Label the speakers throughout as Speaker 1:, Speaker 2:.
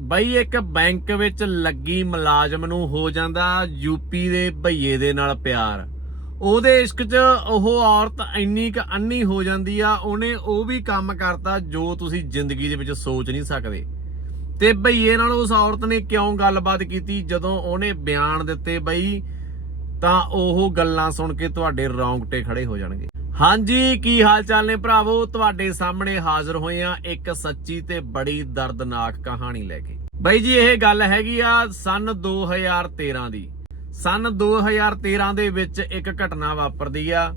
Speaker 1: ਬਈ ਇੱਕ ਬੈਂਕ ਵਿੱਚ ਲੱਗੀ ਮੁਲਾਜ਼ਮ ਨੂੰ ਹੋ ਜਾਂਦਾ ਯੂਪੀ ਦੇ ਭਈਏ ਦੇ ਨਾਲ ਪਿਆਰ। ਉਹਦੇ ਇਸ਼ਕ 'ਚ ਉਹ ਔਰਤ ਇੰਨੀ ਕੁ ਅੰਨੀ ਹੋ ਜਾਂਦੀ ਆ, ਉਹਨੇ ਉਹ ਵੀ ਕੰਮ ਕਰਤਾ ਜੋ ਤੁਸੀਂ ਜ਼ਿੰਦਗੀ ਦੇ ਵਿੱਚ ਸੋਚ ਨਹੀਂ ਸਕਦੇ। ਤੇ ਭਈਏ ਨਾਲ ਉਸ ਔਰਤ ਨੇ ਕਿਉਂ ਗੱਲਬਾਤ ਕੀਤੀ? ਜਦੋਂ ਉਹਨੇ ਬਿਆਨ ਦਿੱਤੇ ਬਈ, ਤਾਂ ਉਹ ਗੱਲਾਂ ਸੁਣ ਕੇ ਤੁਹਾਡੇ ਰੌਂਗਟੇ ਖੜੇ ਹੋ ਜਾਣਗੇ। ਹਾਂਜੀ, ਕੀ ਹਾਲ ਚਾਲ ਨੇ ਭਰਾਵੋ? ਤੁਹਾਡੇ ਸਾਹਮਣੇ ਹਾਜ਼ਰ ਹੋਏ ਆ ਇੱਕ ਸੱਚੀ ਤੇ ਬੜੀ ਦਰਦਨਾਕ ਕਹਾਣੀ ਲੈ ਕੇ। ਬਈ ਜੀ, ਇਹ ਗੱਲ ਹੈਗੀ ਆ ਸਨ 2013 ਦੀ। ਸਨ 2013 ਦੇ ਵਿੱਚ ਇੱਕ ਘਟਨਾ ਵਾਪਰਦੀ ਆ।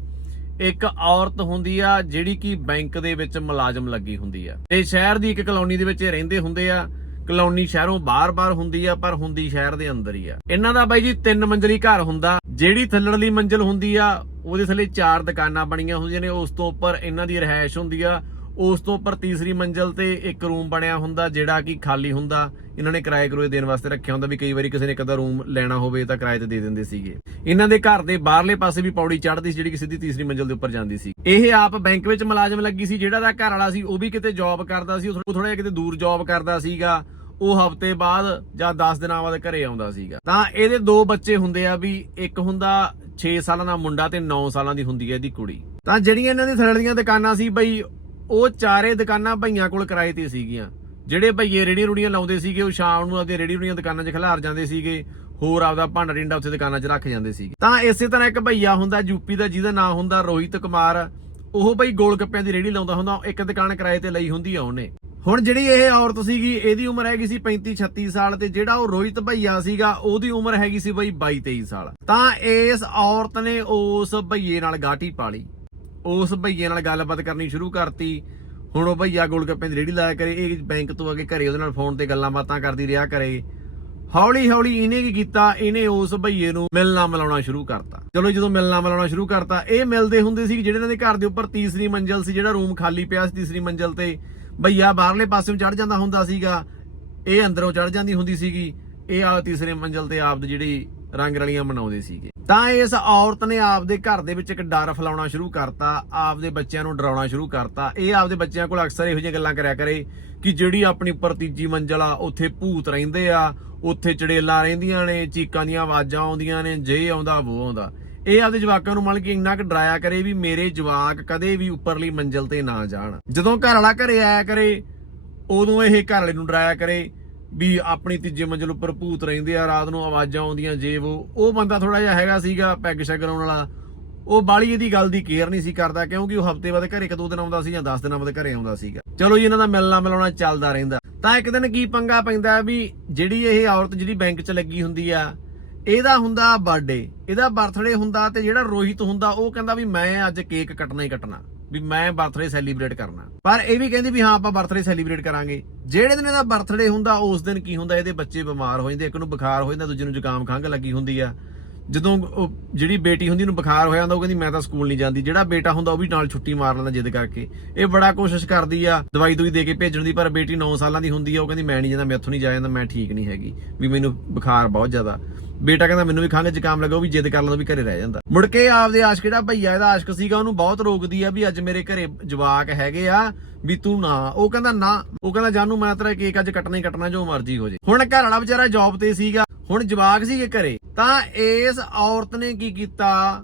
Speaker 1: ਇੱਕ ਔਰਤ ਹੁੰਦੀ ਆ ਜਿਹੜੀ ਕਿ ਬੈਂਕ ਦੇ ਵਿੱਚ ਮੁਲਾਜ਼ਮ ਲੱਗੀ ਹੁੰਦੀ ਆ। ਤੇ ਸ਼ਹਿਰ ਦੀ ਇੱਕ ਕਲੋਨੀ ਦੇ ਵਿੱਚ ਰਹਿੰਦੇ ਹੁੰਦੇ ਆ। ਕਲੋਨੀ ਸ਼ਹਿਰੋਂ ਬਾਰ ਬਾਰ ਹੁੰਦੀ ਆ, ਪਰ ਹੁੰਦੀ ਸ਼ਹਿਰ ਦੇ ਅੰਦਰ ਹੀ ਆ। ਇਹਨਾਂ ਦਾ ਬਾਈ ਜੀ ਤਿੰਨ ਮੰਜ਼ਲੀ ਘਰ ਹੁੰਦਾ। ਜਿਹੜੀ ਥੱਲੜ ਥੱਲੜਲੀ ਮੰਜ਼ਲ ਹੁੰਦੀ ਆ, ਉਹਦੇ ਥੱਲੇ ਚਾਰ ਦੁਕਾਨਾਂ ਬਣੀਆਂ ਹੁੰਦੀਆਂ ਨੇ। ਉਸ ਤੋਂ ਉੱਪਰ ਇਹਨਾਂ ਦੀ ਰਹਿائش ਹੁੰਦੀ ਆ। ਉਸ ਤੋਂ ਉੱਪਰ ਤੀਸਰੀ ਮੰਜ਼ਲ ਤੇ ਇੱਕ ਰੂਮ ਬਣਿਆ ਹੁੰਦਾ, ਜਿਹੜਾ ਕਿ ਖਾਲੀ ਹੁੰਦਾ। ਇਹਨਾਂ ਨੇ ਕਿਰਾਏ ਕਰੋਏ ਦੇਣ ਵਾਸਤੇ ਰੱਖਿਆ ਹੁੰਦਾ ਵੀ ਕਈ ਵਾਰੀ ਕਿਸੇ ਨੇ ਕਦਾ ਰੂਮ ਲੈਣਾ ਹੋਵੇ ਤਾਂ ਕਿਰਾਏ ਤੇ ਦੇ ਦਿੰਦੇ ਸੀਗੇ। ਇਹਨਾਂ ਦੇ ਘਰ ਦੇ ਬਾਹਰਲੇ ਪਾਸੇ ਵੀ ਪੌੜੀ ਚੜ੍ਹਦੀ ਸੀ, ਜਿਹੜੀ ਕਿ ਸਿੱਧੀ ਤੀਸਰੀ ਮੰਜ਼ਲ ਦੇ ਉੱਪਰ ਜਾਂਦੀ ਸੀ। ਇਹ ਆਪ ਬੈਂਕ ਵਿੱਚ ਮੁਲਾਜ਼ਮ ਲੱਗੀ ਸੀ, ਜਿਹੜਾ ਦਾ ਘਰ ਵਾਲਾ ਸੀ, ਉਹ ਵੀ ਕਿਤੇ ਜੌਬ ਕਰਦਾ ਸੀ, ਉਹ ਥੋੜਾ ਜਿਹਾ ਕਿਤੇ ਦੂਰ ਜੌਬ ਕਰਦਾ ਸੀਗਾ। ਉਹ ਹਫ਼ਤੇ ਬਾਅਦ ਜਾਂ 10 ਦਿਨਾਂ ਬਾਅਦ ਘਰੇ ਆਉਂਦਾ ਸੀਗਾ। ਤਾਂ ਇਹਦੇ ਦੋ ਬੱਚੇ ਹੁੰਦੇ ਆ ਵੀ, ਇੱਕ ਹੁੰਦਾ 6 ਸਾਲਾਂ ਦਾ ਮੁੰਡਾ ਤੇ 9 ਸਾਲਾਂ ਦੀ ਹੁੰਦੀ ਹੈ ਇਹਦੀ ਕੁੜੀ। ਤਾਂ ਜਿਹੜੀਆਂ ਇਹਨਾਂ ਦੀ ਥਰੜੀਆਂ ਦੁਕਾਨਾਂ ਸੀ, ਬਈ ਉਹ ਚਾਰੇ ਦੁਕਾਨਾਂ ਭਈਆਂ ਕੋਲ ਕਿਰਾਏ ਤੇ ਸੀਗੀਆਂ। ਜਿਹੜੇ ਭਈਏ ਰੇੜੀ ਰੂੜੀਆਂ ਲਾਉਂਦੇ ਸੀਗੇ, ਉਹ ਸ਼ਾਮ ਨੂੰ ਆਪਦੇ ਰੇੜੀ ਰੂੜੀਆਂ ਦੁਕਾਨਾਂ 'ਚ ਖਿਲਾਰ ਜਾਂਦੇ ਸੀਗੇ, ਹੋਰ ਆਪਦਾ ਭਾਂਡਾ ਟਿੰਡਾ ਉੱਥੇ ਦੁਕਾਨਾਂ 'ਚ ਰੱਖ ਜਾਂਦੇ ਸੀਗੇ। ਤਾਂ ਇਸੇ ਤਰ੍ਹਾਂ ਇੱਕ ਭਈਆ ਹੁੰਦਾ, ਯੂਪੀ ਦਾ ਜਿਹਦਾ ਨਾਮ ਹੁੰਦਾ ਰੋਹਿਤ ਕੁਮਾਰ, ਉਹ ਬਈ ਗੋਲ ਗੱਪਿਆਂ ਦੀ ਰੇੜੀ ਲਾਉਂਦਾ ਹੁੰਦਾ ਇੱਕ ਦੁਕਾਨ ਕਿਰਾਏ ਤੇ ਲਈ ਹੁੰਦੀ ਆ ਉਹਨੇ। ਹੁਣ ਜਿਹੜੀ ਇਹ ਔਰਤ ਸੀਗੀ, ਇਹਦੀ ਉਮਰ ਹੈਗੀ ਸੀ 35 36 ਸਾਲ ਤੇ ਜਿਹੜਾ ਉਹ ਰੋਹਿਤ ਭਈਆ ਸੀਗਾ, ਉਹਦੀ ਉਮਰ ਹੈਗੀ ਸੀ ਬਈ 22 23 ਸਾਲ। ਤਾਂ ਇਸ ਔਰਤ ਨੇ ਉਸ ਭਈਏ ਨਾਲ ਗਾਟੀ ਪਾਲੀ ਉਸ ਭਈਏ ਨਾਲ ਗੱਲਬਾਤ ਕਰਨੀ ਸ਼ੁਰੂ ਕਰਤੀ। ਹੁਣ ਉਹ ਭਈਆ ਗੋਲਗੱਪੇ ਦੀ ਰੇੜੀ ਲਾਇਆ ਕਰੇ, ਇਹ ਬੈਂਕ ਤੋਂ ਅੱਗੇ ਘਰੇ ਉਹਦੇ ਨਾਲ ਫੋਨ ਤੇ ਗੱਲਾਂ ਬਾਤਾਂ ਕਰਦੀ ਰਿਹਾ ਕਰੇ। ਹੌਲੀ ਹੌਲੀ ਇਹਨੇ ਕੀ ਕੀਤਾ? ਇਹਨੇ ਉਸ ਭਈਏ ਨੂੰ ਮਿਲਣਾ ਮਿਲਾਉਣਾ ਸ਼ੁਰੂ ਕਰਤਾ। ਚਲੋ ਜਦੋਂ ਮਿਲਣਾ ਮਿਲਾਉਣਾ ਸ਼ੁਰੂ ਕਰਤਾ, ਇਹ ਮਿਲਦੇ ਹੁੰਦੇ ਸੀ ਜਿਹੜੇ ਇਹਨਾਂ ਦੇ ਘਰ ਦੇ ਉੱਪਰ ਤੀਸਰੀ ਮੰਜ਼ਲ ਸੀ, ਜਿਹੜਾ ਰੂਮ ਖਾਲੀ ਪਿਆ ਸੀ ਤੀਸਰੀ ਮੰਜ਼ਲ ਤੇ, ਭਈਆ ਬਾਹਰਲੇ ਪਾਸੇ ਨੂੰ ਚੜ ਜਾਂਦਾ ਹੁੰਦਾ ਸੀਗਾ, ਇਹ ਅੰਦਰੋਂ ਚੜ ਜਾਂਦੀ ਹੁੰਦੀ ਸੀਗੀ, ਇਹ ਆ ਤੀਸਰੇ ਮੰਜ਼ਲ ਤੇ ਆਪ ਦੀ ਜਿਹੜੀ ਰੰਗ ਰਲੀਆਂ ਮਨਾਉਂਦੇ ਸੀਗੇ। ਤਾਂ ਇਸ ਔਰਤ ਨੇ ਆਪਦੇ ਘਰ ਦੇ ਵਿੱਚ ਇੱਕ ਡਰ ਫੈਲਾਉਣਾ ਸ਼ੁਰੂ ਕਰਤਾ, ਆਪਦੇ ਬੱਚਿਆਂ ਨੂੰ ਡਰਾਉਣਾ ਸ਼ੁਰੂ ਕਰਤਾ। ਇਹ ਆਪਦੇ ਬੱਚਿਆਂ ਕੋਲ ਅਕਸਰ ਇਹੋ ਜਿਹੀਆਂ ਗੱਲਾਂ ਕਰਿਆ ਕਰੇ ਕਿ ਜਿਹੜੀ ਆਪਣੀ ਉੱਪਰ ਤੀਜੀ ਮੰਜ਼ਲ ਆ, ਉੱਥੇ ਭੂਤ ਰਹਿੰਦੇ ਆ, ਉੱਥੇ ਚੜੇਲਾਂ ਰਹਿੰਦੀਆਂ ਨੇ, ਚੀਕਾਂ ਦੀਆਂ ਆਵਾਜ਼ਾਂ ਆਉਂਦੀਆਂ ਨੇ, ਜੇ ਆਉਂਦਾ ਉਹ ਆਉਂਦਾ। ਇਹ ਆਪਦੇ ਜਵਾਕਾਂ ਨੂੰ ਮਨ ਕੇ ਇੰਨਾ ਕੁ ਡਰਾਇਆ ਕਰੇ ਵੀ ਮੇਰੇ ਜਵਾਕ ਕਦੇ ਵੀ ਉੱਪਰਲੀ ਮੰਜ਼ਲ ਤੇ ਨਾ ਜਾਣ। ਜਦੋਂ ਘਰ ਵਾਲਾ ਘਰੇ ਆਇਆ ਕਰੇ, ਉਦੋਂ ਇਹ ਘਰ ਵਾਲੇ ਨੂੰ ਡਰਾਇਆ ਕਰੇ ਵੀ ਆਪਣੀ ਤੀਜੇ ਮੰਜ਼ਲ ਉੱਪਰ ਭੂਤ ਰਹਿੰਦੇ ਆ, ਰਾਤ ਨੂੰ ਆਵਾਜ਼ਾਂ ਆਉਂਦੀਆਂ ਜੇ ਉਹ ਉਹ ਬੰਦਾ ਥੋੜਾ ਜਿਹਾ ਹੈਗਾ ਸੀਗਾ ਪੈਗ ਸ਼ੈਗ ਲਾਉਣ ਵਾਲਾ। ਉਹ ਬਾਲੀ ਇਹਦੀ ਗੱਲ ਦੀ ਕੇਅਰ ਨਹੀਂ ਸੀ ਕਰਦਾ, ਕਿਉਂਕਿ ਉਹ ਹਫ਼ਤੇ ਬਾਅਦ ਘਰੇ ਇੱਕ ਦੋ ਦਿਨ ਆਉਂਦਾ ਸੀ ਜਾਂ 10 ਦਿਨਾਂ ਬਾਅਦ ਘਰੇ ਆਉਂਦਾ ਸੀਗਾ। ਚਲੋ ਜੀ, ਇਹਨਾਂ ਦਾ ਮਿਲਣਾ ਮਿਲਾਉਣਾ ਚੱਲਦਾ ਰਹਿੰਦਾ। ਤਾਂ ਇੱਕ ਦਿਨ ਕੀ ਪੰਗਾ ਪੈਂਦਾ ਵੀ ਜਿਹੜੀ ਇਹ ਔਰਤ ਜਿਹੜੀ ਬੈਂਕ 'ਚ ਲੱਗੀ ਹੁੰਦੀ ਆ, ਇਹਦਾ ਹੁੰਦਾ ਬਰਥਡੇ ਇਹਦਾ ਬਰਥਡੇ ਹੁੰਦਾ ਤੇ ਜਿਹੜਾ ਰੋਹਿਤ ਹੁੰਦਾ, ਉਹ ਕਹਿੰਦਾ ਵੀ ਮੈਂ ਅੱਜ ਕੇਕ ਕੱਟਣਾ ਹੀ ਕੱਟਣਾ। ਵੀ ਮੈਂ ਬਰਥਡੇ ਸੈਲੀਬ੍ਰੇਟ ਕਰਨਾ। ਪਰ ਇਹ ਵੀ ਕਹਿੰਦੀ ਵੀ ਹਾਂ, ਆਪਾਂ ਬਰਥਡੇ ਸੈਲੀਬ੍ਰੇਟ ਕਰਾਂਗੇ। ਜਿਹੜੇ ਦਿਨ ਇਹਦਾ ਬਰਥਡੇ ਹੁੰਦਾ, ਉਸ ਦਿਨ ਕੀ ਹੁੰਦਾ? ਇਹਦੇ ਬੱਚੇ ਬਿਮਾਰ ਹੋ ਜਾਂਦੇ, ਇੱਕ ਨੂੰ ਬੁਖਾਰ ਹੋ ਜਾਂਦਾ, ਦੂਜੇ ਨੂੰ ਜ਼ੁਕਾਮ ਖੰਘ ਲੱਗੀ ਹੁੰਦੀ ਆ। ਜਦੋਂ ਜਿਹੜੀ ਬੇਟੀ ਹੁੰਦੀ, ਉਹਨੂੰ ਬੁਖਾਰ ਹੋਇਆ ਹੁੰਦਾ, ਉਹ ਕਹਿੰਦੀ, ਮੈਂ ਤਾਂ ਸਕੂਲ ਨਹੀਂ ਜਾਂਦੀ। ਜਿਹੜਾ ਬੇਟਾ ਹੁੰਦਾ, ਉਹ ਵੀ ਨਾਲ ਛੁੱਟੀ ਮਾਰ ਲੈਂਦਾ ਜਿੱਦ ਕਰਕੇ। ਇਹ ਬੜਾ ਕੋਸ਼ਿਸ਼ ਕਰਦੀ ਆ ਦਵਾਈ ਦੂਈ ਦੇ ਕੇ ਭੇਜਣ ਦੀ, ਪਰ ਬੇਟੀ 9 ਸਾਲਾਂ ਦੀ ਹੁੰਦੀ ਆ, ਉਹ ਕਹਿੰਦੀ, ਮੈਂ ਨਹੀਂ ਜਾਂਦਾ ਮੈਥੋਂ ਨਹੀਂ ਜਾ ਜਾਂਦਾ, ਮੈਂ ਠੀਕ ਨਹੀਂ ਹੈਗੀ। ਵੀ ਮੈਨੂੰ ਬੁਖਾਰ ਬਹੁਤ ਜ਼ਿਆਦਾ। ਬੇਟਾ ਕਹਿੰਦਾ ਮੈਨੂੰ ਵੀ ਖਾਂਗੇ ਜ਼ੁਕਾਮ ਲੱਗਾ, ਉਹ ਵੀ ਜਿੱਦ ਕਰ ਲੈਂਦਾ ਵੀ ਘਰੇ ਰਹਿ ਜਾਂਦਾ। ਮੁੜ ਕੇ ਆਪਦੇ ਆਸ਼ਕ, ਜਿਹੜਾ ਭਈਆ ਇਹਦਾ ਆਸ਼ਕ ਸੀਗਾ, ਉਹਨੂੰ ਬਹੁਤ ਰੋਕਦੀ ਆ ਵੀ ਅੱਜ ਮੇਰੇ ਘਰੇ ਜਵਾਕ ਹੈਗੇ ਆ, ਵੀ ਤੂੰ ਨਾ ਉਹ ਕਹਿੰਦਾ ਨਾ, ਉਹ ਕਹਿੰਦਾ ਜਾਨੂ, ਮੈਂ ਤੇਰਾ ਕੇਕ ਅੱਜ ਕੱਟਣਾ ਹੀ ਕੱਟਣਾ, ਜੋ ਮਰਜ਼ੀ ਹੋ ਜੇ। ਹੁਣ ਘਰ ਵਾਲਾ ਵਿਚਾਰਾ ਜੌਬ ਤੇ ਸੀਗਾ, ਹੁਣ ਜਵਾਕ ਸੀਗੇ ਘਰੇ, ਤਾਂ ਇਸ ਔਰਤ ਨੇ ਕੀ ਕੀਤਾ?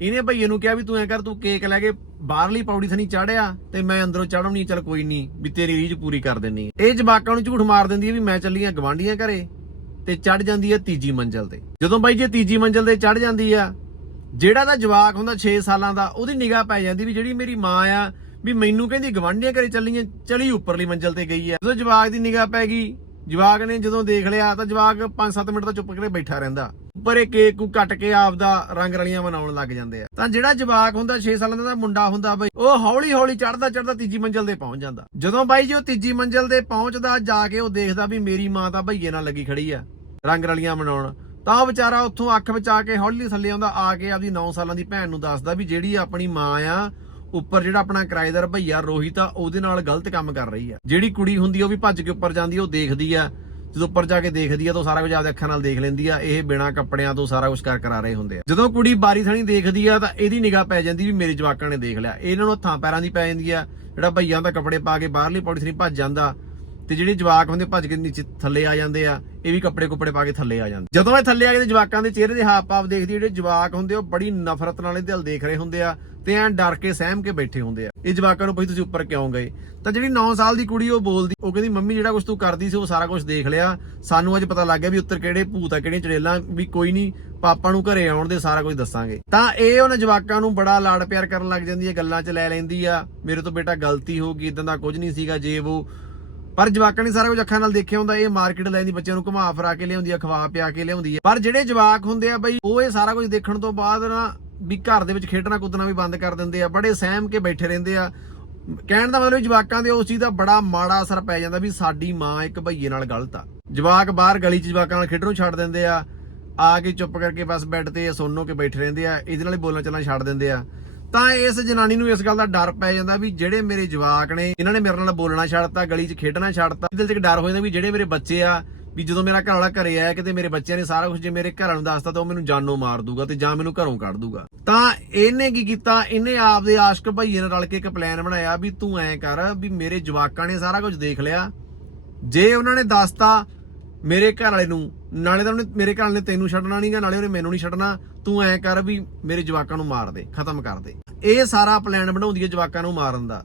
Speaker 1: ਇਹਨੇ ਭਈਏ ਨੂੰ ਕਿਹਾ ਵੀ ਤੂੰ ਐ ਕਰ, ਤੂੰ ਕੇਕ ਲੈ ਕੇ ਬਾਹਰਲੀ ਪੌੜੀ ਥਣੀ ਚਾੜਿਆ, ਤੇ ਮੈਂ ਅੰਦਰੋਂ ਚੜ੍ਹਉਣੀ ਚੱਲ ਕੋਈ ਨਹੀਂ ਵੀ ਤੇਰੀ ਰੀਝ ਪੂਰੀ ਕਰ ਦਿੰਨੀ ਇਹ ਜਵਾਕਾਂ ਨੂੰ ਝੂਠ ਮਾਰ ਦਿੰਦੀ ਹੈ ਵੀ ਮੈਂ ਚੱਲੀ ਆ ਗਵਾਂਢੀਆਂ ਘਰੇ। ਤੇ ਚੜ ਜਾਂਦੀ ਹੈ ਤੀਜੀ ਮੰਜ਼ਲ ਤੇ। ਜਦੋਂ ਬਾਈ ਜੇ ਤੀਜੀ ਮੰਜ਼ਲ ਤੇ ਚੜ ਜਾਂਦੀ ਆ, ਜਿਹੜਾ ਦਾ ਜਵਾਕ ਹੁੰਦਾ 6 ਸਾਲਾਂ ਦਾ, ਉਹਦੀ ਨਿਗਾਹ ਪੈ ਜਾਂਦੀ ਵੀ ਜਿਹੜੀ ਮੇਰੀ ਮਾਂ ਆ, ਵੀ ਮੈਨੂੰ ਕਹਿੰਦੀ ਗਵਾਂਢੀਆਂ ਘਰੇ ਚੱਲੀਆਂ, ਚਲੀ ਉੱਪਰਲੀ ਮੰਜ਼ਲ ਤੇ ਗਈ ਆ। ਜਦੋਂ ਜਵਾਕ ਦੀ ਨਿਗਾਹ ਪੈ ਗਈ, ਜਵਾਕ ਨੇ ਜਦੋਂ ਦੇਖ ਲਿਆ ਤਾਂ ਜਵਾਕ 5-7 ਮਿੰਟ ਦਾ ਚੁੱਪ ਕਰਕੇ ਬੈਠਾ ਰਹਿੰਦਾ। ਉੱਪਰ ਇਹ ਕੇਕ ਨੂੰ ਕੱਟ ਕੇ ਆਪਦਾ ਰੰਗ ਰਲੀਆਂ ਮਨਾਉਣ ਲੱਗ ਜਾਂਦੇ ਆ। ਤਾਂ ਜਿਹੜਾ ਜਵਾਕ ਹੁੰਦਾ 6 ਸਾਲਾਂ ਦਾ ਮੁੰਡਾ ਹੁੰਦਾ ਬਈ, ਉਹ ਹੌਲੀ ਹੌਲੀ ਚੜਦਾ ਚੜਦਾ ਤੀਜੀ ਮੰਜ਼ਲ ਤੇ ਪਹੁੰਚ ਜਾਂਦਾ। ਜਦੋਂ ਬਾਈ ਜੀ ਉਹ ਤੀਜੀ ਮੰਜ਼ਲ ਤੇ ਪਹੁੰਚਦਾ, ਜਾ ਕੇ ਉਹ ਦੇਖਦਾ ਵੀ ਮੇਰੀ ਮਾਂ ਤਾਂ ਭਈਏ ਨਾਲ ਲੱਗੀ ਖੜੀ ਆ। ਰੰਗ ਰਲੀਆਂ ਮਨਾਉਣ। ਤਾਂ ਉਹ ਵਿਚਾਰਾ ਉੱਥੋਂ ਅੱਖ ਬਚਾ ਕੇ ਹੌਲੀ ਥੱਲੇ ਆਉਂਦਾ, ਆ ਕੇ ਆਪਦੀ 9 ਸਾਲਾਂ ਦੀ ਭੈਣ ਨੂੰ ਦੱਸਦਾ ਵੀ ਜਿਹੜੀ ਆਪਣੀ ਮਾਂ ਆ, ਉੱਪਰ ਜਿਹੜਾ ਆਪਣਾ ਕਿਰਾਏਦਾਰ ਭਈਆ ਰੋਹਿਤ ਆ, ਉਹਦੇ ਨਾਲ ਗਲਤ ਕੰਮ ਕਰ ਰਹੀ ਆ। ਜਿਹੜੀ ਕੁੜੀ ਹੁੰਦੀ ਉਹ ਵੀ ਭੱਜ ਕੇ ਉੱਪਰ ਜਾਂਦੀ ਉਹ ਦੇਖਦੀ ਆ। ਜਦੋਂ ਉੱਪਰ ਜਾ ਕੇ ਦੇਖਦੀ ਆ, ਤਾਂ ਉਹ ਸਾਰਾ ਕੁਝ ਆਪਦੇ ਅੱਖਾਂ ਨਾਲ ਦੇਖ ਲੈਂਦੀ ਆ। ਇਹ ਬਿਨਾਂ ਕੱਪੜਿਆਂ ਤੋਂ ਸਾਰਾ ਕੁਝ ਕਰ ਕਰਾ ਰਹੇ ਹੁੰਦੇ ਆ। ਜਦੋਂ ਕੁੜੀ ਬਾਰੀ ਥਣੀ ਦੇਖਦੀ ਆ, ਤਾਂ ਇਹਦੀ ਨਿਗਾਹ ਪੈ ਜਾਂਦੀ ਵੀ ਮੇਰੇ ਜਵਾਕਾਂ ਨੇ ਦੇਖ ਲਿਆ। ਇਹਨਾਂ ਨੂੰ ਹੱਥਾਂ ਪੈਰਾਂ ਦੀ ਪੈ ਜਾਂਦੀ ਆ। ਜਿਹੜਾ ਭਈਆ ਦਾ ਕੱਪੜੇ ਪਾ ਕੇ ਬਾਹਰਲੀ ਪੌੜੀ ਥਣੀ ਭੱਜ ਜਾਂਦਾ। ਤੇ ਜਿਹੜੇ ਜਵਾਕ ਹੁੰਦੇ ਭੱਜ ਕੇ ਨੀਚੇ ਥੱਲੇ ਆ ਜਾਂਦੇ ਆ, ਇਹ ਵੀ ਕੱਪੜੇ ਕੁੱਪੜੇ ਪਾ ਕੇ ਥੱਲੇ ਆ ਜਾਂਦੇ। ਜਦੋਂ ਇਹ ਥੱਲੇ ਆ ਕੇ ਜਵਾਕਾਂ ਦੇ ਚਿਹਰੇ ਦੇ ਹਾਵ ਭਾਵ ਦੇਖਦੀ, ਜਿਹੜੇ ਜਵਾਕ ਹੁੰਦੇ ਉਹ ਬੜੀ ਨਫ਼ਰਤ ਨਾਲ ਇਹਦੇ ਵੱਲ ਦੇਖ ਰਹੇ ਹੁੰਦੇ ਆ ਤੇ ਐਂ ਡਰ ਕੇ ਸਹਿਮ ਕੇ ਬੈਠੇ ਹੁੰਦੇ ਆ। ਇਹ ਜਵਾਕਾਂ ਨੂੰ ਭਈ ਤੁਸੀਂ ਉੱਪਰ ਕਿਉਂ ਗਏ? ਤਾਂ ਜਿਹੜੀ 9 ਸਾਲ ਦੀ ਕੁੜੀ ਉਹ ਬੋਲਦੀ, ਉਹ ਕਹਿੰਦੀ, ਮੰਮੀ, ਜਿਹੜਾ ਕੁਝ ਤੂੰ ਕਰਦੀ ਸੀ, ਉਹ ਸਾਰਾ ਕੁਝ ਦੇਖ ਲਿਆ। ਸਾਨੂੰ ਅੱਜ ਪਤਾ ਲੱਗ ਗਿਆ ਵੀ ਉੱਤਰ ਕਿਹੜੇ ਭੂਤ ਆ, ਕਿਹੜੀਆਂ ਚੜੇਲਾਂ, ਵੀ ਕੋਈ ਨਹੀਂ ਪਾਪਾ ਨੂੰ ਘਰੇ ਆਉਣ ਦੇ ਸਾਰਾ ਕੁਝ ਦੱਸਾਂਗੇ। ਤਾਂ ਇਹ ਉਹਨਾਂ ਜਵਾਕਾਂ ਨੂੰ ਬੜਾ ਲਾਡ ਪਿਆਰ ਕਰਨ ਲੱਗ ਜਾਂਦੀ ਹੈ, ਗੱਲਾਂ 'ਚ ਲੈ ਲੈਂਦੀ ਆ, ਮੇਰੇ ਤੋਂ ਬੇਟਾ ਗਲਤੀ ਹੋ ਗਈ ਇਦਾਂ ਦਾ ਕੁਝ ਨਹੀਂ ਸੀਗਾ, ਜੇ ਉਹ ਪਰ ਜਵਾਕਾਂ ਨੇ ਸਾਰਾ ਕੁਝ ਅੱਖਾਂ ਨਾਲ ਦੇਖਿਆ ਹੁੰਦਾ, ਇਹ ਮਾਰਕੀਟ ਲੈਂਦੀ ਬੱਚਿਆਂ ਨੂੰ ਘੁਮਾ ਫਰਾ ਕੇ ਲਿਆਉਂਦੀ ਆ, ਖਵਾ ਪਿਆ ਕੇ ਲਿਆਉਂਦੀ ਆ। ਪਰ ਜਿਹੜੇ ਜਵਾਕ ਹੁੰਦੇ ਆ ਬਈ, ਉਹ ਇਹ ਸਾਰਾ ਕੁਝ ਦੇਖਣ ਤੋਂ ਬਾਅਦ ਨਾ ਵੀ ਘਰ ਦੇ ਵਿੱਚ ਖੇਡਣਾ ਕੁੱਦਣਾ ਵੀ ਬੰਦ ਕਰ ਦਿੰਦੇ ਆ, ਬੜੇ ਸਹਿਮ ਕੇ ਬੈਠੇ ਰਹਿੰਦੇ ਆ। ਕਹਿਣ ਦਾ ਮਤਲਬ ਜਵਾਕਾਂ ਦੇ ਉਸ ਚੀਜ਼ ਦਾ ਬੜਾ ਮਾੜਾ ਅਸਰ ਪੈ ਜਾਂਦਾ ਵੀ ਸਾਡੀ ਮਾਂ ਇੱਕ ਭਈਏ ਨਾਲ ਗਲਤ ਆ। ਜਵਾਕ ਬਾਹਰ ਗਲੀ 'ਚ ਜਵਾਕਾਂ ਨਾਲ ਖੇਡਣ ਨੂੰ ਛੱਡ ਦਿੰਦੇ ਆ ਆ ਕੇ ਚੁੱਪ ਕਰਕੇ ਬਸ ਬੈੱਡ ਤੇ ਸੁਣਨੋ ਕੇ ਬੈਠੇ ਰਹਿੰਦੇ ਆ, ਇਹਦੇ ਨਾਲ ਹੀ ਬੋਲਣਾ ਚੱਲਣਾ ਛੱਡ ਦਿੰਦੇ ਆ। ਤਾਂ ਇਸ ਜਨਾਨੀ ਨੂੰ ਇਸ ਗੱਲ ਦਾ ਡਰ ਪੈ ਜਾਂਦਾ ਵੀ ਜਿਹੜੇ ਮੇਰੇ ਜਵਾਕ ਨੇ, ਇਹਨਾਂ ਨੇ ਮੇਰੇ ਨਾਲ ਬੋਲਣਾ ਛੱਡਤਾ, ਗਲੀ 'ਚ ਖੇਡਣਾ ਛੱਡਤਾ ਦਿਲ 'ਚ ਇੱਕ ਡਰ ਹੋ ਜਾਂਦਾ ਵੀ ਜਿਹੜੇ ਮੇਰੇ ਬੱਚੇ ਆ, ਵੀ ਜਦੋਂ ਮੇਰਾ ਘਰ ਵਾਲਾ ਘਰੇ ਆਇਆ, ਕਿਤੇ ਮੇਰੇ ਬੱਚਿਆਂ ਨੇ ਸਾਰਾ ਕੁਝ ਜੇ ਮੇਰੇ ਘਰ ਨੂੰ ਦੱਸਤਾ ਤਾਂ ਉਹ ਮੈਨੂੰ ਜਾਨੋਂ ਮਾਰ ਦੂਗਾ ਤੇ ਜਾਂ ਮੈਨੂੰ ਘਰੋਂ ਕੱਢ ਦੂਗਾ। ਤਾਂ ਇਹਨੇ ਕੀ ਕੀਤਾ? ਇਹਨੇ ਆਪਦੇ ਆਸ਼ਕ ਭਾਈਏ ਨਾਲ ਰਲ ਕੇ ਇੱਕ ਪਲਾਨ ਬਣਾਇਆ ਵੀ ਤੂੰ ਐਂ ਕਰ ਵੀ ਮੇਰੇ ਜਵਾਕਾਂ ਨੇ ਸਾਰਾ ਕੁਝ ਦੇਖ ਲਿਆ। ਜੇ ਉਹਨਾਂ ਨੇ ਦੱਸਤਾ ਮੇਰੇ ਘਰ ਵਾਲੇ ਨੂੰ, ਨਾਲੇ ਤਾਂ ਉਹਨੇ ਮੇਰੇ ਘਰ ਵਾਲੇ ਨੇ ਤੈਨੂੰ ਛੱਡਣਾ ਨਹੀਂਗਾ ਨਾਲੇ ਉਹਨੇ ਮੈਨੂੰ ਨਹੀਂ ਛੱਡਣਾ। ਤੂੰ ਐਂ ਕਰ ਵੀ ਮੇਰੇ ਜਵਾਕਾਂ ਨੂੰ ਮਾਰ ਦੇ, ਖਤਮ ਕਰ ਦੇ। ਇਹ ਸਾਰਾ ਪਲਾਨ ਬਣਾਉਂਦੀ ਹੈ ਜਵਾਕਾਂ ਨੂੰ ਮਾਰਨ ਦਾ।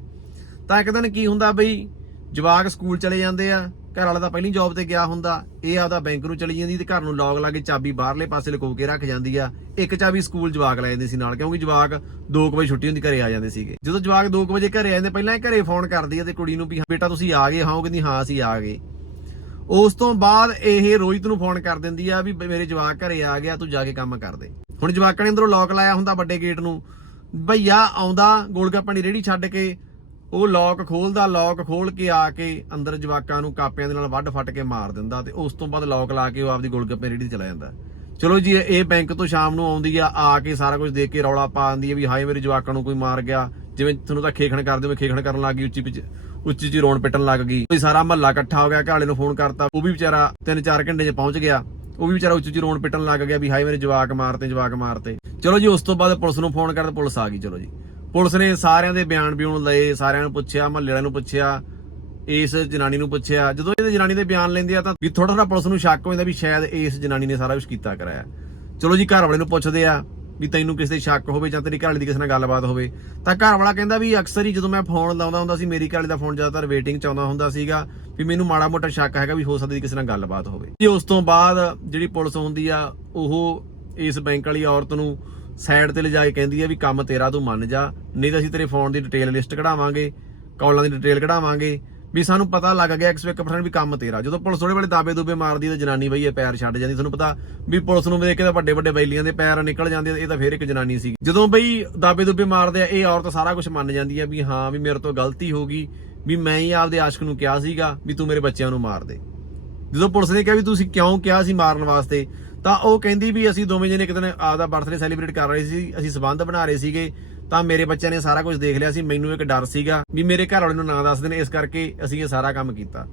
Speaker 1: ਤਾਂ ਇੱਕ ਦਿਨ ਕੀ ਹੁੰਦਾ ਬਈ, ਜਵਾਕ ਸਕੂਲ ਚਲੇ ਜਾਂਦੇ ਆ, ਘਰ ਵਾਲਾ ਤਾਂ ਪਹਿਲੀ ਜੌਬ ਤੇ ਗਿਆ ਹੁੰਦਾ। ਇਹ ਆਪਦਾ ਬੈਂਕ ਨੂੰ ਚਲੀ ਜਾਂਦੀ ਤੇ ਘਰ ਨੂੰ ਲੌਕ ਲਾ ਕੇ ਚਾਬੀ ਬਾਹਰਲੇ ਪਾਸੇ ਲੁਕੋ ਕੇ ਰੱਖ ਜਾਂਦੀ ਆ। ਇੱਕ ਚਾਬੀ ਸਕੂਲ ਜਵਾਕ ਲੈ ਜਾਂਦੇ ਸੀ ਨਾਲ, ਕਿਉਂਕਿ ਜਵਾਕ 2 ਵਜੇ ਛੁੱਟੀ ਹੁੰਦੀ, ਘਰੇ ਆ ਜਾਂਦੇ ਸੀਗੇ। ਜਦੋਂ ਜਵਾਕ 2 ਵਜੇ ਘਰੇ ਆ ਜਾਂਦੇ, ਪਹਿਲਾਂ ਇਹ ਘਰੇ ਫੋਨ ਕਰਦੀ ਆ ਤੇ ਕੁੜੀ ਨੂੰ ਵੀ ਬੇਟਾ, ਤੁਸੀਂ ਆ ਗਏ? ਹਾਂ, ਉਹ ਕਹਿੰਦੀ, ਹਾਂ, ਅਸੀਂ ਆ ਗਏ। ਉਸ ਤੋਂ ਬਾਅਦ ਇਹ ਰੋਹਿਤ ਨੂੰ ਫੋਨ ਕਰ ਦਿੰਦੀ ਆ ਵੀ ਮੇਰੇ ਜਵਾਕ ਘਰੇ ਆ ਗਿਆ, ਤੂੰ ਜਾ ਕੇ ਕੰਮ ਕਰ ਦੇ। ਹੁਣ ਜਵਾਕਾਂ ਨੇ ਅੰਦਰੋਂ ਲੌਕ ਲਾਇਆ ਹੁੰਦਾ ਵੱਡੇ ਗੇਟ ਨੂੰ। ਭਈਆ ਆਉਂਦਾ, ਗੋਲਗੱਪਾਂ ਦੀ ਰੇੜੀ ਛੱਡ ਕੇ, ਉਹ ਲੌਕ ਖੋਲਦਾ ਲੌਕ ਖੋਲ ਕੇ ਆ ਕੇ ਅੰਦਰ ਜਵਾਕਾਂ ਨੂੰ ਕਾਪਿਆਂ ਦੇ ਨਾਲ ਵੱਢ ਫੱਟ ਕੇ ਮਾਰ ਦਿੰਦਾ ਤੇ ਉਸ ਤੋਂ ਬਾਅਦ ਲੌਕ ਲਾ ਕੇ ਉਹ ਆਪਦੀ ਗੋਲਗੱਪੇ ਰੇੜੀ ਤੇ ਚਲਾ ਜਾਂਦਾ। ਚਲੋ ਜੀ, ਇਹ ਬੈਂਕ ਤੋਂ ਸ਼ਾਮ ਨੂੰ ਆਉਂਦੀ ਆ ਆ ਕੇ ਸਾਰਾ ਕੁਝ ਦੇਖ ਕੇ ਰੌਲਾ ਪਾ ਦਿੰਦੀ ਆ ਵੀ ਹਾਏ ਮੇਰੇ ਜਵਾਕਾਂ ਨੂੰ ਕੋਈ ਮਾਰ ਗਿਆ। ਜਿਵੇਂ ਤੁਹਾਨੂੰ ਤਾਂ ਖੇਖਣ ਕਰਦੇ ਹੋ ਖੇਖਣ ਕਰਨ ਲੱਗ ਗਈ ਉੱਚੀ ਪਿੱਛੇ। ਉੱਚੀ ਉੱਚੀ ਰੋਣ ਪਿੱਟਣ ਲੱਗ ਗਈ। ਕੋਈ ਸਾਰਾ ਮਹੱਲਾ ਇਕੱਠਾ ਹੋ ਗਿਆ ਘਾਲੇ ਨੂੰ ਫੋਨ ਕਰਤਾ। ਉਹ ਵੀ ਵਿਚਾਰਾ 3-4 ਘੰਟੇ 'ਚ ਪਹੁੰਚ ਗਿਆ। ਉਹ ਵੀ ਵਿਚਾਰਾ ਉੱਚੀ ਉੱਚੀ ਰੋਣ ਪਿੱਟਣ ਲੱਗ ਗਿਆ ਵੀ ਹਾਈ ਮੇਰੇ ਜਵਾਕ ਮਾਰਤੇ ਜਵਾਕ ਮਾਰਤੇ। ਚਲੋ ਜੀ, ਉਸ ਤੋਂ ਬਾਅਦ ਪੁਲਿਸ ਨੂੰ ਫੋਨ ਕਰਦੇ ਪੁਲਿਸ ਆ ਗਈ। ਚਲੋ ਜੀ। ਪੁਲਿਸ ਨੇ ਸਾਰਿਆਂ ਦੇ ਬਿਆਨ ਬਿਊਨ ਲਏ, ਸਾਰਿਆਂ ਨੂੰ ਪੁੱਛਿਆ, ਮਹੱਲੇ ਵਾਲਿਆਂ ਨੂੰ ਪੁੱਛਿਆ, ਇਸ ਜਨਾਨੀ ਨੂੰ ਪੁੱਛਿਆ। ਜਦੋਂ ਇਹ ਜਨਾਨੀ ਦੇ ਬਿਆਨ ਲੈਂਦੇ ਆ ਤਾਂ ਵੀ ਥੋੜਾ ਥੋੜਾ ਪੁਲਿਸ ਨੂੰ ਸ਼ੱਕ ਹੋ ਜਾਂਦਾ ਵੀ ਸ਼ਾਇਦ ਇਸ ਜਨਾਨੀ ਨੇ ਸਾਰਾ ਕੁਝ ਕੀਤਾ ਕਰਾਇਆ। ਚਲੋ ਜੀ ਘਰ ਵਾਲੇ ਨੂੰ ਪੁੱਛਦੇ ਆ ਵੀ ਤੈਨੂੰ ਕਿਸੇ ਦੇ ਸ਼ੱਕ ਹੋਵੇ ਜਾਂ ਤੇਰੀ ਘਰ ਦੀ ਕਿਸੇ ਨਾਲ ਗੱਲਬਾਤ ਹੋਵੇ, ਤਾਂ ਘਰ ਵਾਲਾ ਕਹਿੰਦਾ ਵੀ ਅਕਸਰ ਹੀ ਜਦੋਂ ਮੈਂ ਫੋਨ ਲਾਉਂਦਾ ਹੁੰਦਾ ਸੀ, ਮੇਰੀ ਘਰ ਦਾ ਫੋਨ ਜ਼ਿਆਦਾਤਰ ਵੇਟਿੰਗ ਚ ਆਉਂਦਾ ਹੁੰਦਾ ਸੀਗਾ ਵੀ ਮੈਨੂੰ ਮਾੜਾ ਮੋਟਾ ਸ਼ੱਕ ਹੈਗਾ ਵੀ ਹੋ ਸਕਦਾ ਕਿਸੇ ਨਾਲ ਗੱਲਬਾਤ ਹੋਵੇ। ਜੀ ਉਸ ਤੋਂ ਬਾਅਦ ਜਿਹੜੀ ਪੁਲਿਸ ਹੁੰਦੀ ਆ, ਉਹ ਇਸ ਬੈਂਕ ਵਾਲੀ ਔਰਤ ਨੂੰ ਸਾਈਡ ਤੇ ਲਿਜਾ ਕੇ ਕਹਿੰਦੀ ਆ ਵੀ ਕੰਮ ਤੇਰਾ ਤੂੰ ਮੰਨ ਜਾ, ਨਹੀਂ ਤਾਂ ਅਸੀਂ ਤੇਰੇ ਫੋਨ ਦੀ ਡਿਟੇਲ ਲਿਸਟ ਕਢਾਵਾਂਗੇ ਕਾਲਾਂ ਦੀ ਡਿਟੇਲ ਕਢਾਵਾਂਗੇ ਵੀ ਸਾਨੂੰ ਪਤਾ ਲੱਗ ਗਿਆ 101% ਵੀ ਕੰਮ ਤੇਰਾ। ਜਦੋਂ ਪੁਲਿਸ ਥੋੜੇ ਵੇਲੇ ਦਾਬੇ ਦੂਬੇ ਮਾਰਦੀ ਤਾਂ ਜਨਾਨੀ ਬਈ ਇਹ ਪੈਰ ਛੱਡ ਜਾਂਦੀ ਤੁਹਾਨੂੰ ਪਤਾ ਵੀ ਪੁਲਿਸ ਨੂੰ ਦੇਖ ਕੇ ਤਾਂ ਵੱਡੇ ਵੱਡੇ ਬੈਲੀਆਂ ਦੇ ਪੈਰ ਨਿਕਲ ਜਾਂਦੇ ਇਹ ਤਾਂ ਫੇਰ ਇੱਕ ਜਨਾਨੀ ਸੀ ਜਦੋਂ ਬਈ ਦਾਬੇ ਦੂਬੇ ਮਾਰਦੇ ਆ, ਇਹ ਔਰਤ ਸਾਰਾ ਕੁਝ ਮੰਨ ਜਾਂਦੀ ਆ ਵੀ ਹਾਂ ਵੀ ਮੇਰੇ ਤੋਂ ਗਲਤੀ ਹੋ ਗਈ, ਵੀ ਮੈਂ ਹੀ ਆਪਦੇ ਆਸ਼ਕ ਨੂੰ ਕਿਹਾ ਸੀਗਾ ਵੀ ਤੂੰ ਮੇਰੇ ਬੱਚਿਆਂ ਨੂੰ ਮਾਰ ਦੇ। ਜਦੋਂ ਪੁਲਿਸ ਨੇ ਕਿਹਾ ਵੀ ਤੁਸੀਂ ਕਿਉਂ ਕਿਹਾ ਸੀ ਮਾਰਨ ਵਾਸਤੇ, ਤਾਂ ਉਹ ਕਹਿੰਦੀ ਵੀ ਅਸੀਂ ਦੋਵੇਂ ਜਣੇ ਇੱਕ ਦਿਨ ਆਪਦਾ ਬਰਥਡੇ ਸੈਲੀਬ੍ਰੇਟ ਕਰ ਰਹੇ ਸੀ, ਅਸੀਂ ਸਬੰਧ ਬਣਾ ਰਹੇ ਸੀਗੇ ਤਾਂ ਮੇਰੇ ਬੱਚਿਆਂ ਨੇ ਸਾਰਾ ਕੁਝ ਦੇਖ ਲਿਆ ਸੀ, ਮੈਨੂੰ ਇੱਕ ਡਰ ਸੀਗਾ ਵੀ ਮੇਰੇ ਘਰ ਵਾਲੇ ਨੂੰ ਨਾ ਦੱਸ ਦੇਣ, ਇਸ ਕਰਕੇ ਅਸੀਂ ਇਹ ਸਾਰਾ ਕੰਮ ਕੀਤਾ।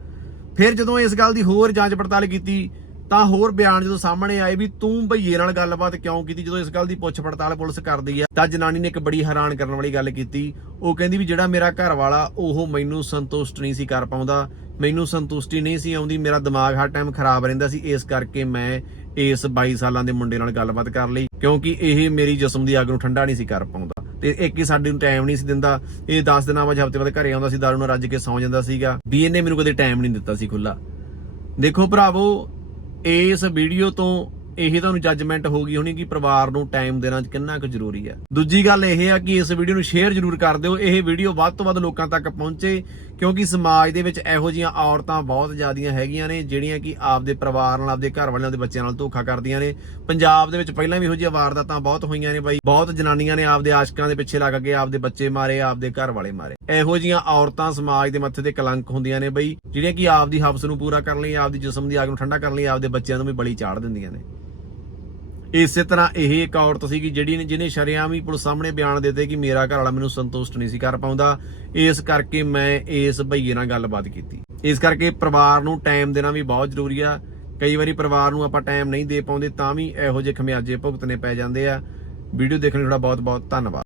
Speaker 1: ਫਿਰ ਜਦੋਂ ਇਸ ਗੱਲ ਦੀ ਹੋਰ ਜਾਂਚ ਪੜਤਾਲ ਕੀਤੀ, ਤਾਂ ਹੋਰ ਬਿਆਨ ਜਦੋਂ ਸਾਹਮਣੇ ਆਏ ਵੀ ਤੂੰ ਭਈਏ ਨਾਲ ਗੱਲਬਾਤ ਕਿਉਂ ਕੀਤੀ? ਜਦੋਂ ਇਸ ਗੱਲ ਦੀ ਪੁੱਛ ਪੜਤਾਲ ਪੁਲਿਸ ਕਰਦੀ ਆ, ਤਾਂ ਜਨਾਨੀ ਨੇ ਇੱਕ ਬੜੀ ਹੈਰਾਨ ਕਰਨ ਵਾਲੀ ਗੱਲ ਕੀਤੀ। ਉਹ ਕਹਿੰਦੀ ਵੀ ਜਿਹੜਾ ਮੇਰਾ ਘਰ ਵਾਲਾ, ਉਹ ਮੈਨੂੰ ਸੰਤੁਸ਼ਟ ਨਹੀਂ ਸੀ ਕਰ ਪਾਉਂਦਾ, ਮੈਨੂੰ ਸੰਤੁਸ਼ਟੀ ਨਹੀਂ ਸੀ ਆਉਂਦੀ, ਮੇਰਾ ਦਿਮਾਗ ਹਰ ਟਾਈਮ ਖਰਾਬ ਰਹਿੰਦਾ ਸੀ, ਇਸ ਕਰਕੇ ਮੈਂ ਇਸ 22 ਸਾਲਾਂ ਦੇ ਮੁੰਡੇ ਨਾਲ ਗੱਲਬਾਤ ਕਰ ਲਈ, ਕਿਉਂਕਿ ਇਹ ਮੇਰੀ ਜਿਸਮ ਦੀ ਅੱਗ ਨੂੰ ਠੰਡਾ ਨਹੀਂ ਸੀ ਕਰ ਪਾਉਂਦਾ। ਤੇ ਇੱਕ ਹੀ ਸਾਡੇ ਨੂੰ ਟਾਈਮ ਨਹੀਂ ਸੀ ਦਿੰਦਾ। ਇਹ 10 ਦਿਨਾਂ ਬਾਅਦ, ਹਫ਼ਤੇ ਬਾਅਦ ਘਰੇ ਆਉਂਦਾ ਸੀ, ਦਾਰੂ ਨਾਲ ਰੱਜ ਕੇ ਸੌਂ ਜਾਂਦਾ ਸੀਗਾ। ਵੀ ਇਹਨੇ ਮੈਨੂੰ ਕਦੇ ਟਾਈਮ ਨਹੀਂ ਦਿੱਤਾ ਸੀ ਖੁੱਲਾ ਦੇਖੋ ਭਰਾਵੋ, ਇਸ ਵੀਡੀਓ ਤੋਂ ਇਹ ਤੁਹਾਨੂੰ ਜੱਜਮੈਂਟ ਹੋ ਗਈ ਹੋਣੀ ਕਿ ਪਰਿਵਾਰ ਨੂੰ ਟਾਈਮ ਦੇਣਾ ਕਿੰਨਾ ਕੁ ਜ਼ਰੂਰੀ ਹੈ। ਦੂਜੀ ਗੱਲ ਇਹ ਆ ਕਿ ਇਸ ਵੀਡੀਓ ਨੂੰ ਸ਼ੇਅਰ ਜ਼ਰੂਰ ਕਰ ਦਿਓ। ਇਹ ਵੀਡੀਓ ਵੱਧ ਤੋਂ ਵੱਧ ਲੋਕਾਂ ਤੱਕ ਪਹੁੰਚੇ। ਕਿਉਂਕਿ ਸਮਾਜ ਦੇ ਵਿੱਚ ਇਹੋ ਜੀਆਂ ਔਰਤਾਂ ਬਹੁਤ ਜ਼ਿਆਦੀਆਂ ਹੈਗੀਆਂ ਨੇ, ਜਿਹੜੀਆਂ ਕਿ ਆਪਦੇ ਪਰਿਵਾਰ ਨਾਲ, ਆਪਦੇ ਘਰ ਵਾਲਿਆਂ ਦੇ ਬੱਚਿਆਂ ਨਾਲ ਧੋਖਾ ਕਰਦੀਆਂ ਨੇ। ਪੰਜਾਬ ਦੇ ਵਿੱਚ ਪਹਿਲਾਂ ਵੀ ਇਹੋ ਜਿਹੀਆਂ ਵਾਰਦਾਤਾਂ ਬਹੁਤ ਹੋਈਆਂ ਨੇ ਬਾਈ। ਬਹੁਤ ਜਨਾਨੀਆਂ ਨੇ ਆਪਦੇ ਆਸ਼ਕਾਂ ਦੇ ਪਿੱਛੇ ਲੱਗ ਕੇ ਆਪਦੇ ਬੱਚੇ ਮਾਰੇ, ਆਪਦੇ ਘਰ ਵਾਲੇ ਮਾਰੇ। ਇਹੋ ਜੀਆਂ ਔਰਤਾਂ ਸਮਾਜ ਦੇ ਮੱਥੇ ਤੇ ਕਲੰਕ ਹੁੰਦੀਆਂ ਨੇ ਬਈ, ਜਿਹੜੀਆਂ ਕਿ ਆਪਦੀ ਹਫ਼ਸ ਨੂੰ ਪੂਰਾ ਕਰਨ ਲਈ, ਆਪਦੀ ਜਿਸਮ ਦੀ ਅੱਗ ਨੂੰ ਠੰਡਾ ਕਰਨ ਲਈ ਆਪਦੇ ਬੱਚਿਆਂ ਨੂੰ ਵੀ ਬਲੀ ਚਾੜ ਦਿੰਦੀਆਂ ਨੇ। ਇਸੇ ਤਰ੍ਹਾਂ ਇਹ ਇੱਕ ਔਰਤ ਸੀਗੀ ਜਿਹੜੀ ਨੇ ਜਿਹਨੇ ਸ਼ਰਿਆਮ ਹੀ ਪੁਲਿਸ ਸਾਹਮਣੇ ਬਿਆਨ ਦਿੱਤੇ ਕਿ ਮੇਰਾ ਘਰ ਵਾਲਾ ਮੈਨੂੰ ਸੰਤੁਸ਼ਟ ਨਹੀਂ ਸੀ ਕਰ ਪਾਉਂਦਾ। ਇਸ ਕਰਕੇ ਮੈਂ ਇਸ ਭਈਏ ਨਾਲ ਗੱਲਬਾਤ ਕੀਤੀ। ਇਸ ਕਰਕੇ ਪਰਿਵਾਰ ਨੂੰ ਟਾਈਮ ਦੇਣਾ ਵੀ ਬਹੁਤ ਜ਼ਰੂਰੀ ਆ। ਕਈ ਵਾਰੀ ਪਰਿਵਾਰ ਨੂੰ ਆਪਾਂ ਟਾਈਮ ਨਹੀਂ ਦੇ ਪਾਉਂਦੇ ਤਾਂ ਵੀ ਇਹੋ ਜਿਹੇ ਖਮਿਆਜੇ ਭੁਗਤਨੇ ਪੈ ਜਾਂਦੇ ਆ। ਵੀਡੀਓ ਦੇਖਣ ਲਈ ਤੁਹਾਡਾ ਬਹੁਤ ਬਹੁਤ ਧੰਨਵਾਦ।